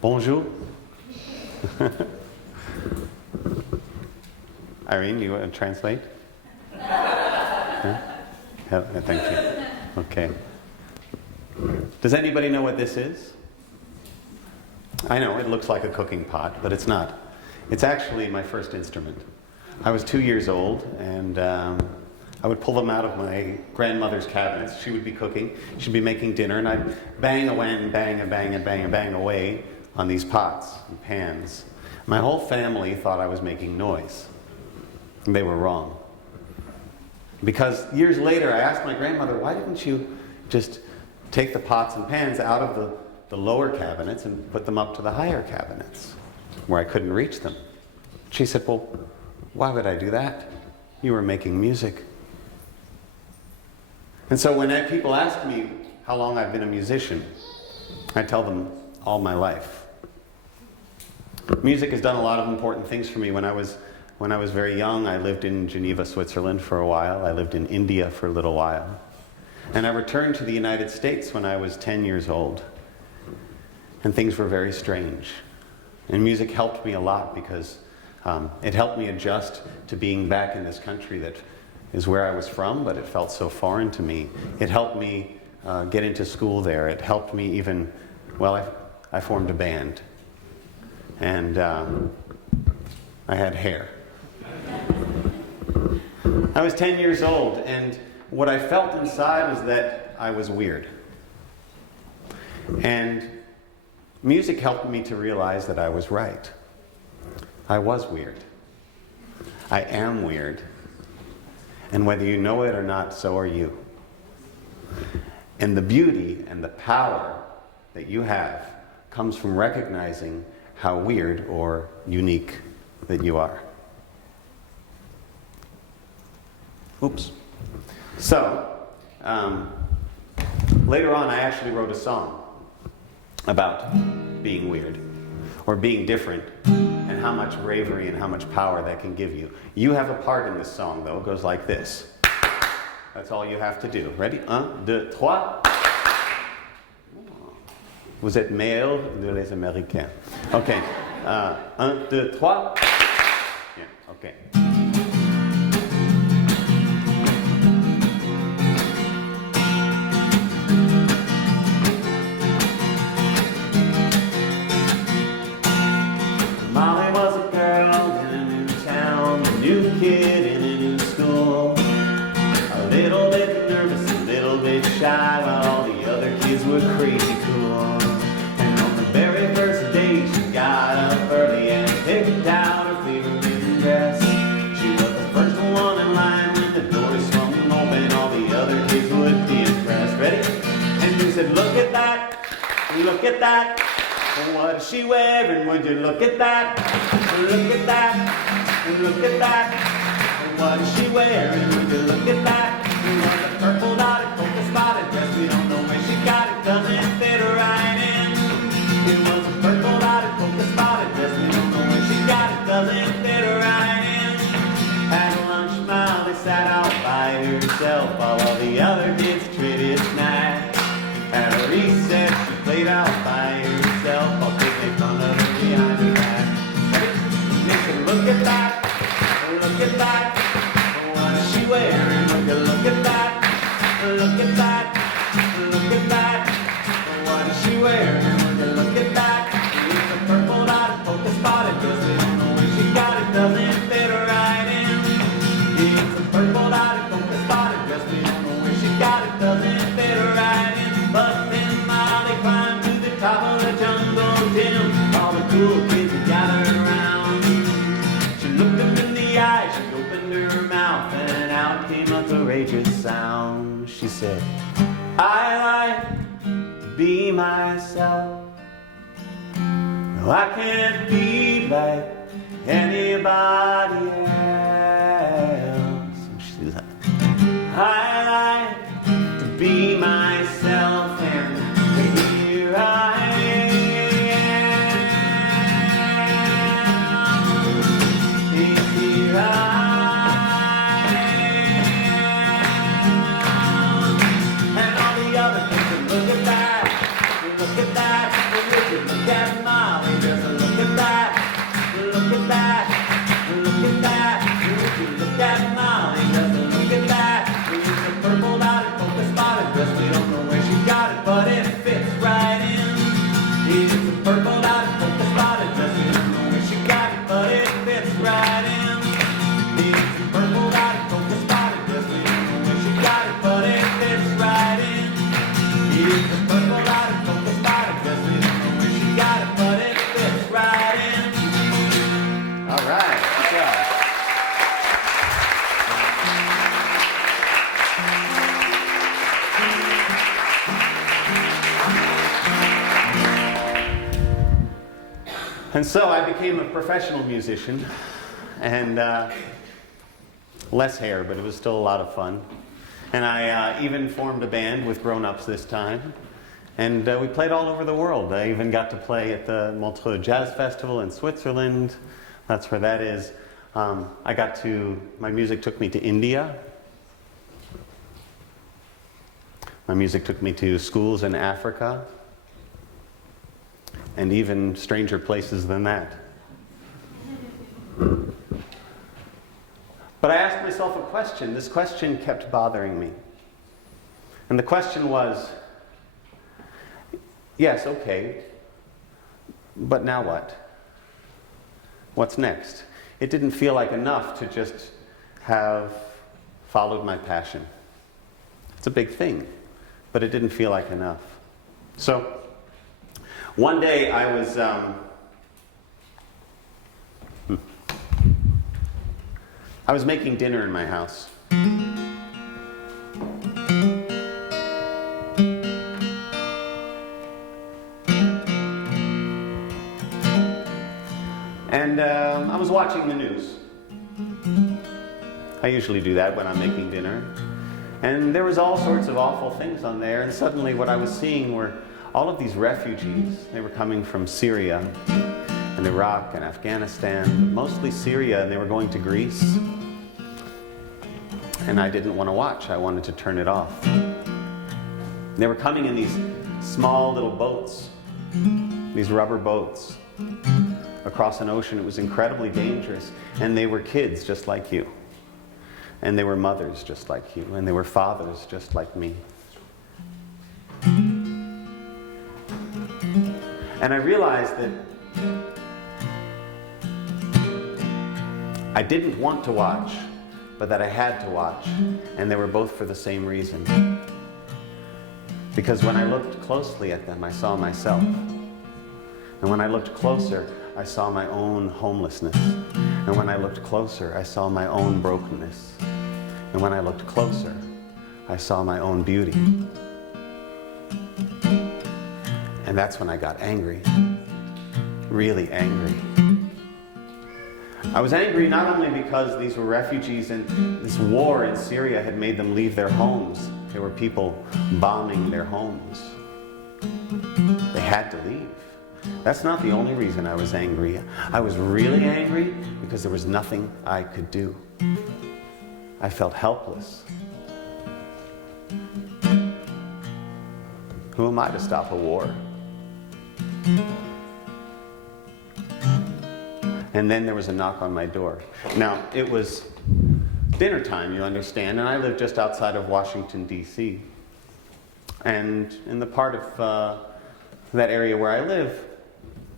Bonjour. Irene, you want to translate? Huh? Thank you. Okay. Does anybody know what this is? I know, it looks like a cooking pot, but it's not. It's actually my first instrument. I was 2 years old, and I would pull them out of my grandmother's cabinets. She would be cooking, she'd be making dinner, and I'd bang away and bang and bang and bang and bang away on these pots and pans. My whole family thought I was making noise. And they were wrong. Because years later, I asked my grandmother, why didn't you just take the pots and pans out of the lower cabinets and put them up to the higher cabinets, where I couldn't reach them? She said, well, why would I do that? You were making music. And so when people ask me how long I've been a musician, I tell them all my life. Music has done a lot of important things for me. When I was very young, I lived in Geneva, Switzerland for a while. I lived in India for a little while. And I returned to the United States when I was 10 years old. And things were very strange. And music helped me a lot because it helped me adjust to being back in this country that is where I was from, but it felt so foreign to me. It helped me get into school there. It helped me even, well, I formed a band. And I had hair. I was 10 years old, and what I felt inside was that I was weird. And music helped me to realize that I was right. I was weird. I am weird. And whether you know it or not, so are you. And the beauty and the power that you have comes from recognizing how weird or unique that you are. Oops. So, later on I actually wrote a song about being weird or being different and how much bravery and how much power that can give you. You have a part in this song, though. It goes like this. That's all you have to do. Ready? 1, 2, 3. Vous êtes meilleurs de les Américains. Okay. 1, 2, 3. Yeah, okay. Molly was a girl in a new town, a new kid in a new school. A little bit nervous, a little bit shy, while all the other kids were crazy cool. And on the very first day she got up early and picked out her favorite dress. She was the first one in line when the doors swung open, all the other kids would be impressed. Ready? And she said, look at that, look at that. What is she wearing? Would you look at that? Look at that, look at that. What is she wearing? Would you look at that? It was a purple dotted, polka spotted dress. We don't know where she got it, doesn't fit her right in. It was a purple dotted, polka spotted dress. We don't know where she got it, doesn't fit her right in. At lunch, Molly sat out by herself while all the other kids traded snacks. At a recess, she played out by herself while kids made fun of her behind her back. They said, look at that, look at that. What is she wearing? Look at that, look at that, look at that. What is she wearing? Look at that. It's a purple dotted, polka spotted dress. We don't know where she got it, doesn't fit her right in. It's a purple dotted, polka spotted dress. We don't know where she got it, doesn't fit her right in. But then Molly climbed to the top of the jungle gym. All the cool kids had gathered around. She looked them in the eye, she opened her mouth, and out came a courageous sound. She said, I like to be myself. No, I can't be like anybody else. She's like, I like to be myself, and here I am. Here I am. And all the other kids said, look at that, look at that. Look at my The purple light and polka spider just didn't know where she got it, but it fits right in. All right, good job. And so I became a professional musician, and less hair, but it was still a lot of fun. And I even formed a band with grown-ups this time, and we played all over the world. I even got to play at the Montreux Jazz Festival in Switzerland. That's where that is. My music took me to India. My music took me to schools in Africa, and even stranger places than that. But I asked myself a question. This question kept bothering me. And the question was, yes, okay, but now what? What's next? It didn't feel like enough to just have followed my passion. It's a big thing, but it didn't feel like enough. So, one day I was making dinner in my house. And I was watching the news. I usually do that when I'm making dinner. And there was all sorts of awful things on there, and suddenly what I was seeing were all of these refugees. They were coming from Syria and Iraq and Afghanistan, but mostly Syria, and they were going to Greece. And I didn't want to watch. I wanted to turn it off. They were coming in these small little boats, these rubber boats, across an ocean. It was incredibly dangerous. And they were kids just like you. And they were mothers just like you. And they were fathers just like me. And I realized that I didn't want to watch, but that I had to watch, and they were both for the same reason. Because when I looked closely at them, I saw myself. And when I looked closer, I saw my own homelessness. And when I looked closer, I saw my own brokenness. And when I looked closer, I saw my own beauty. And that's when I got angry, really angry. I was angry not only because these were refugees and this war in Syria had made them leave their homes. There were people bombing their homes. They had to leave. That's not the only reason I was angry. I was really angry because there was nothing I could do. I felt helpless. Who am I to stop a war? And then there was a knock on my door. Now, it was dinner time, you understand, and I live just outside of Washington, D.C. And in the part of that area where I live,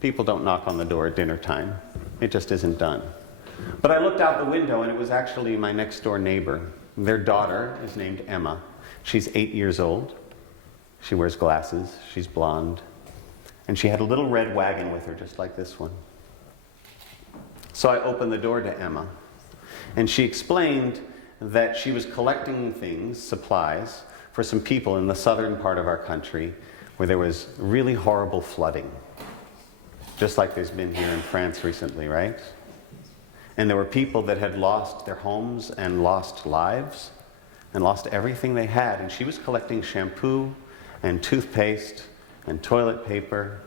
people don't knock on the door at dinner time. It just isn't done. But I looked out the window, and it was actually my next door neighbor. Their daughter is named Emma. She's 8 years old. She wears glasses. She's blonde. And she had a little red wagon with her, just like this one. So I opened the door to Emma, and she explained that she was collecting things, supplies, for some people in the southern part of our country where there was really horrible flooding, just like there's been here in France recently, right? And there were people that had lost their homes and lost lives and lost everything they had, and she was collecting shampoo and toothpaste and toilet paper.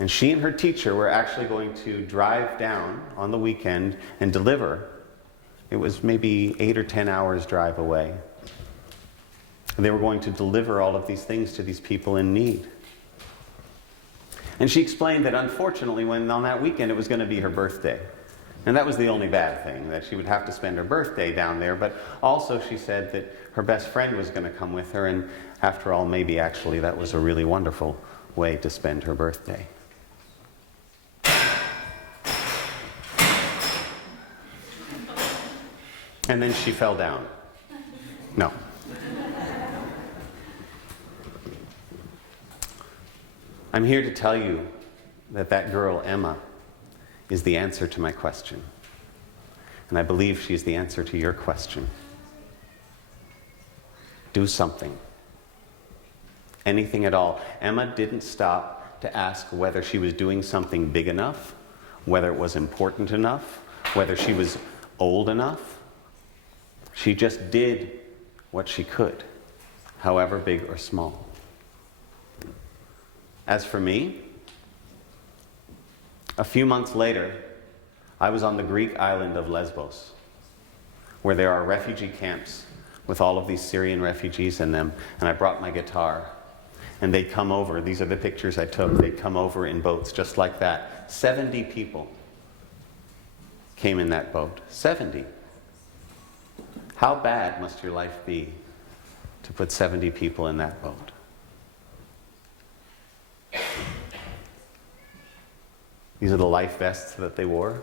And she and her teacher were actually going to drive down on the weekend and deliver. It was maybe 8 or 10 hours drive away. They were going to deliver all of these things to these people in need. And she explained that unfortunately, when on that weekend it was going to be her birthday. And that was the only bad thing, that she would have to spend her birthday down there. But also she said that her best friend was going to come with her. And after all, maybe actually that was a really wonderful way to spend her birthday. And then she fell down. No. I'm here to tell you that that girl, Emma, is the answer to my question. And I believe she's the answer to your question. Do something. Anything at all. Emma didn't stop to ask whether she was doing something big enough, whether it was important enough, whether she was old enough. She just did what she could, however big or small. As for me, a few months later, I was on the Greek island of Lesvos, where there are refugee camps with all of these Syrian refugees in them, and I brought my guitar. And they'd come over, these are the pictures I took, they'd come over in boats just like that. 70 people came in that boat. 70. How bad must your life be to put 70 people in that boat? These are the life vests that they wore.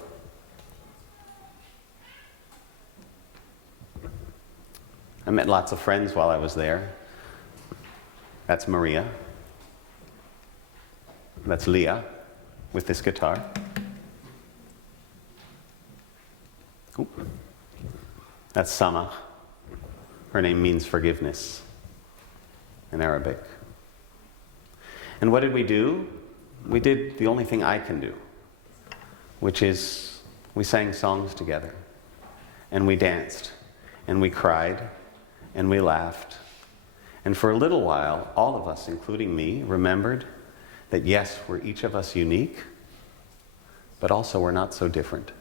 I met lots of friends while I was there. That's Maria. That's Leah with this guitar. Oop. That's Samah. Her name means forgiveness in Arabic. And what did we do? We did the only thing I can do, which is we sang songs together, and we danced, and we cried, and we laughed. And for a little while, all of us, including me, remembered that yes, we're each of us unique, but also we're not so different.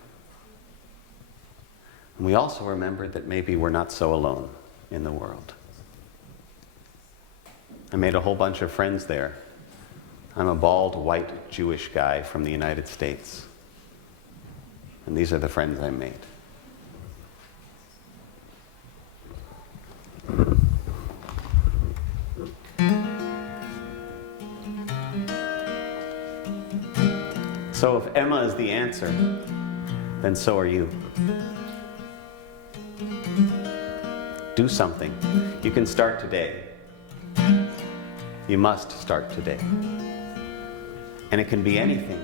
And we also remembered that maybe we're not so alone in the world. I made a whole bunch of friends there. I'm a bald, white, Jewish guy from the United States. And these are the friends I made. So if Emma is the answer, then so are you. Do something. You can start today. You must start today. And it can be anything.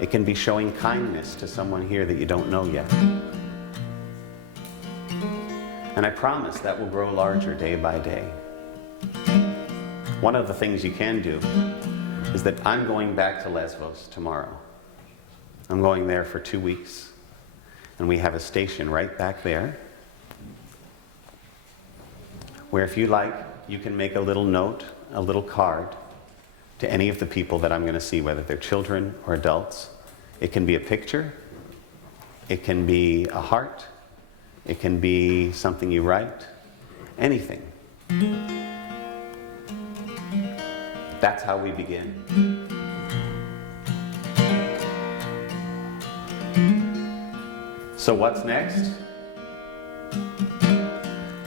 It can be showing kindness to someone here that you don't know yet. And I promise that will grow larger day by day. One of the things you can do is that I'm going back to Lesvos tomorrow. I'm going there for 2 weeks. And we have a station right back there where if you like, you can make a little note, a little card to any of the people that I'm going to see, whether they're children or adults. It can be a picture. It can be a heart. It can be something you write. Anything. That's how we begin. So what's next?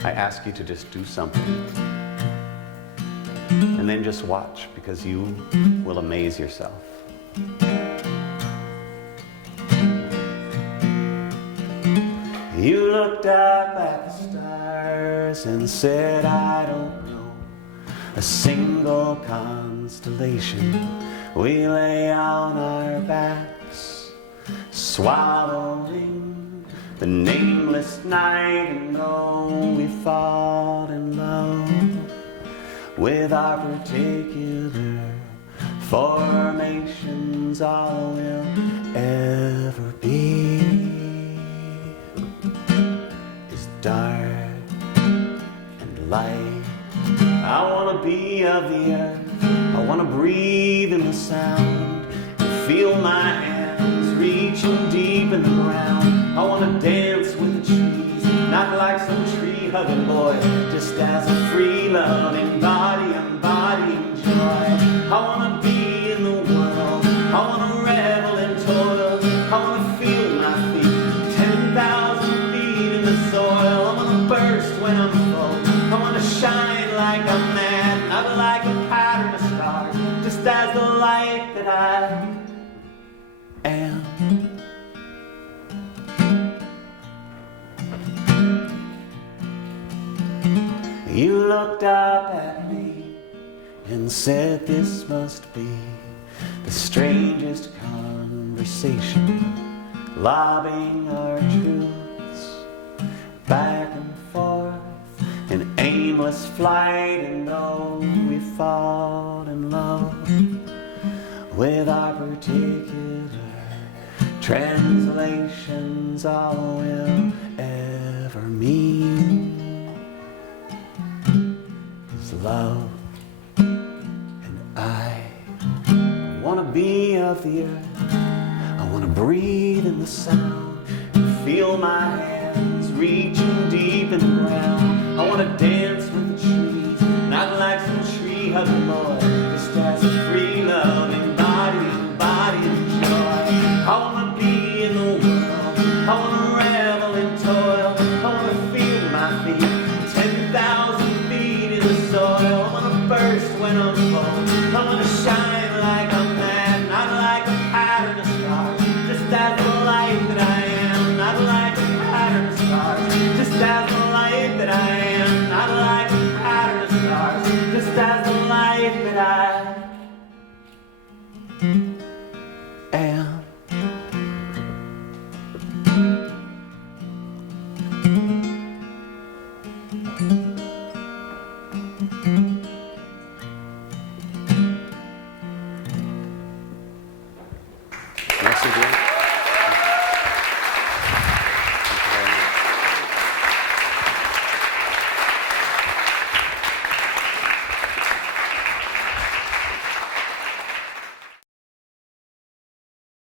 I ask you to just do something. And then just watch, because you will amaze yourself. You looked up at the stars and said, I don't know a single constellation. We lay on our backs, swallowing the nameless night, and though we fall in love with our particular formations, all we'll ever be is dark and light. I want to be of the earth. I want to breathe in the sound and feel my hands reaching deep in the ground. I want to dance with the trees, not like some tree-hugging boy, just as a free-loving body, embodying joy. I want to be in the world. I want to revel in toil. I want to feel my feet 10,000 feet in the soil. I want to burst when I'm full. I want to shine like a man, not like a pattern of stars, just as the light that I am. You looked up at me, and said this must be the strangest conversation, lobbing our truths back and forth in aimless flight. And though we fall in love with our particular translations, all we'll ever mean is love. And I wanna be of the earth, I wanna breathe in the sound and feel my hands reaching deep in the ground. I wanna dance with the trees, not like some tree hugging boy, just as a free loving body and joy. I wanna be in the world, I wanna revel in toil, I wanna feel my feet 10,000 feet in the soil. I wanna burst when I'm full, I wanna shine like I'm mad, not like a pattern of stars, just as the light that I am, not like a pattern of stars, just as the light that I am, not like a pattern of stars, just as the light that I am. Merci bien.